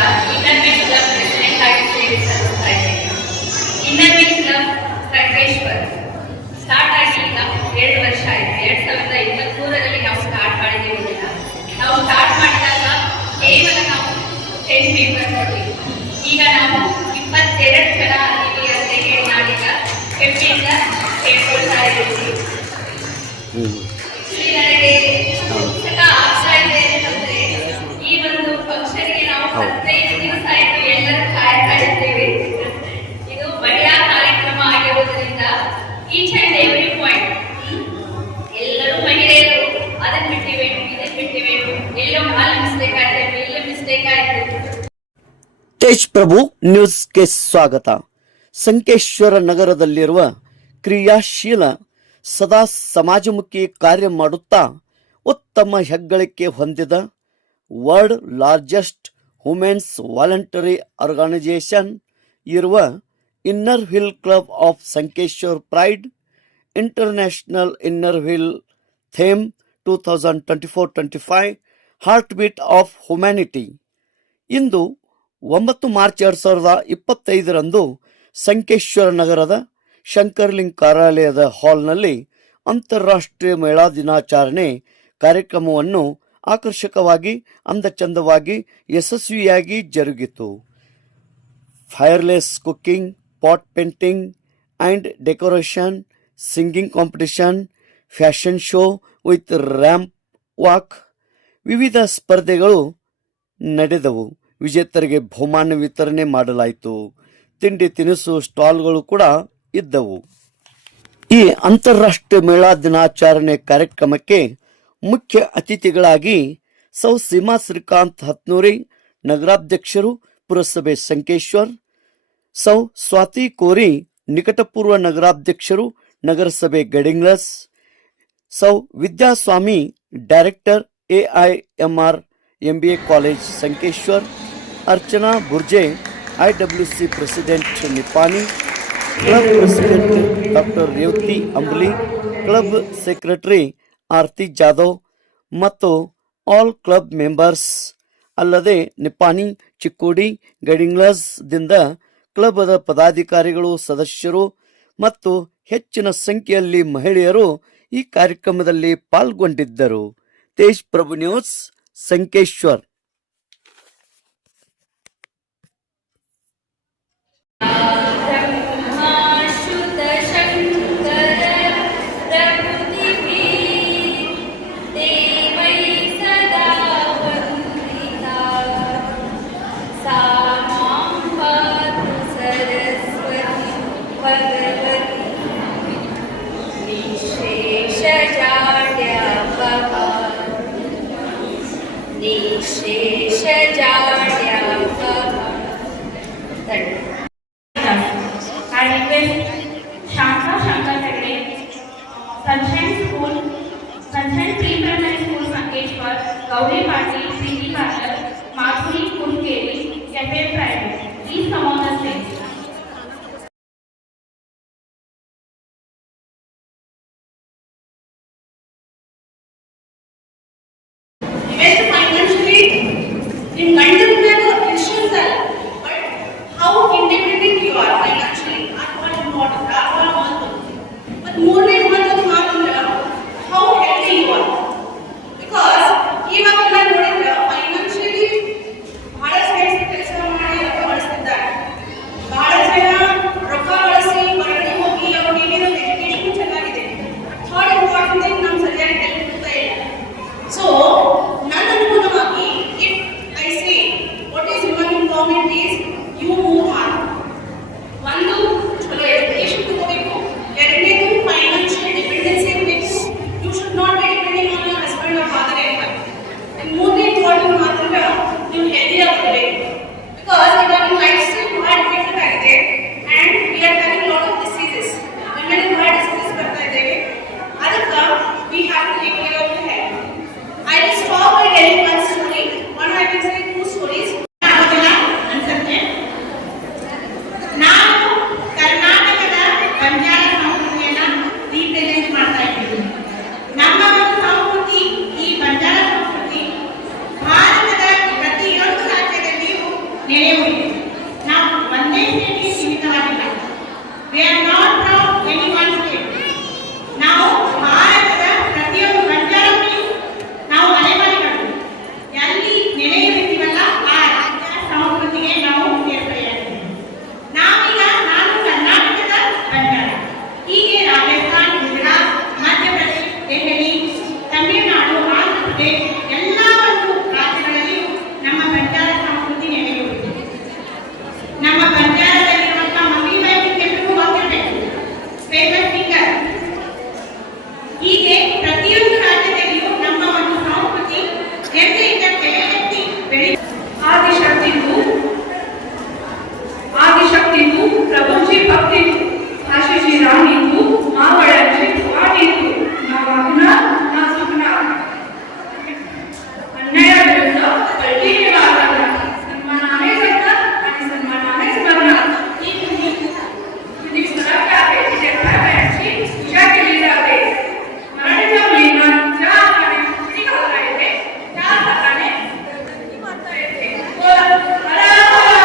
ವರ್ಷದಿಂದ Inner Wheel club president ಆಗಿ ಸೇವೆ ಸಲ್ಲಿಸ್ತಾ ಇದ್ದೇನೆ ಸಂಕೇಶ್ವರ್ ಸ್ಟಾರ್ಟ್ ಆಗಿ ಎರಡು ವರ್ಷ ಆಯ್ತು, ಎರಡ್ ಸಾವಿರದ ತೇಜ್ ಪ್ರಭು ನ್ಯೂಸ್ಗೆ ಸ್ವಾಗತ. ಸಂಕೇಶ್ವರ ನಗರದಲ್ಲಿರುವ ಕ್ರಿಯಾಶೀಲ ಸದಾ ಸಮಾಜಮುಖಿ ಕಾರ್ಯ ಮಾಡುತ್ತಾ ಉತ್ತಮ ಹೆಗ್ಗಳಿಕೆ ಹೊಂದಿದ world largest women's voluntary organisation ಇರುವ Inner Wheel club of Sankeshwar pride international Inner Wheel theme two thousand twenty four, twenty five heart beat of humanity. ಇಂದು ಒಂಬತ್ತು ಮಾರ್ಚ್ ಎರಡು ಸಾವಿರದ ಇಪ್ಪತ್ತೈದರಂದು ಸಂಕೇಶ್ವರ ನಗರದ ಶಂಕರ್ಲಿಂಗ್ ಕಾರ್ಯಾಲಯದ ಹಾಲ್ನಲ್ಲಿ ಅಂತಾರಾಷ್ಟ್ರೀಯ ಮಹಿಳಾ ದಿನಾಚರಣೆ ಕಾರ್ಯಕ್ರಮವನ್ನು ಆಕರ್ಷಕವಾಗಿ, ಅಂದಚಂದವಾಗಿ, ಯಶಸ್ವಿಯಾಗಿ ಜರುಗಿತು. Fireless cooking pot painting and decoration singing competition fashion show with ramp walk ವಿವಿಧ ಸ್ಪರ್ಧೆಗಳು ನಡೆದವು. ವಿಜೇತರಿಗೆ ಬಹುಮಾನ ವಿತರಣೆ ಮಾಡಲಾಯಿತು. ತಿಂಡಿ ತಿನಿಸು ಸ್ಟಾಲ್ಗಳು ಕೂಡ ಇದ್ದವು. ಈ ಅಂತಾರಾಷ್ಟ್ರೀಯ ಮೇಳಾ ದಿನಾಚರಣೆ ಕಾರ್ಯಕ್ರಮಕ್ಕೆ ಮುಖ್ಯ ಅತಿಥಿಗಳಾಗಿ ಸೌ ಸೀಮಾ ಶ್ರೀಕಾಂತ್ ಹತ್ನೂರಿ, ನಗರಾಧ್ಯಕ್ಷರು ಪುರಸಭೆ ಸಂಕೇಶ್ವರ್, ಸೌ ಸ್ವಾತಿ ಕೋರಿ, ನಿಕಟಪೂರ್ವ ನಗರಾಧ್ಯಕ್ಷರು ನಗರಸಭೆ ಗಡಿಂಗ್ಲಸ್, ಸೌ Vidyaswami director AIMR MBA college Sankeshwar Archana Burje IWC president Nipani club president doctor Revati Ambli, club secretary Aarti Jadhav ಮತ್ತು ಆಲ್ ಕ್ಲಬ್ ಮೆಂಬರ್ಸ್, ಅಲ್ಲದೆ ನಿಪಾನಿ ಚಿಕ್ಕೋಡಿ ಗಡಿಂಗ್ಲಸ್ ದಿಂದ ಕ್ಲಬ್ದ ಪದಾಧಿಕಾರಿಗಳು ಸದಸ್ಯರು ಮತ್ತು ಹೆಚ್ಚಿನ ಸಂಖ್ಯೆಯಲ್ಲಿ ಮಹಿಳೆಯರು ಈ ಕಾರ್ಯಕ್ರಮದಲ್ಲಿ ಪಾಲ್ಗೊಂಡಿದ್ದರು. Tej Prabhu news, Sankeshwar. Gauri Patil Srini Manar Madhuri Kulkarni cafe pride please समॉन असेल In London, we have a Christian salad, but how independent you are financially are one model, are one model. But more like communities, you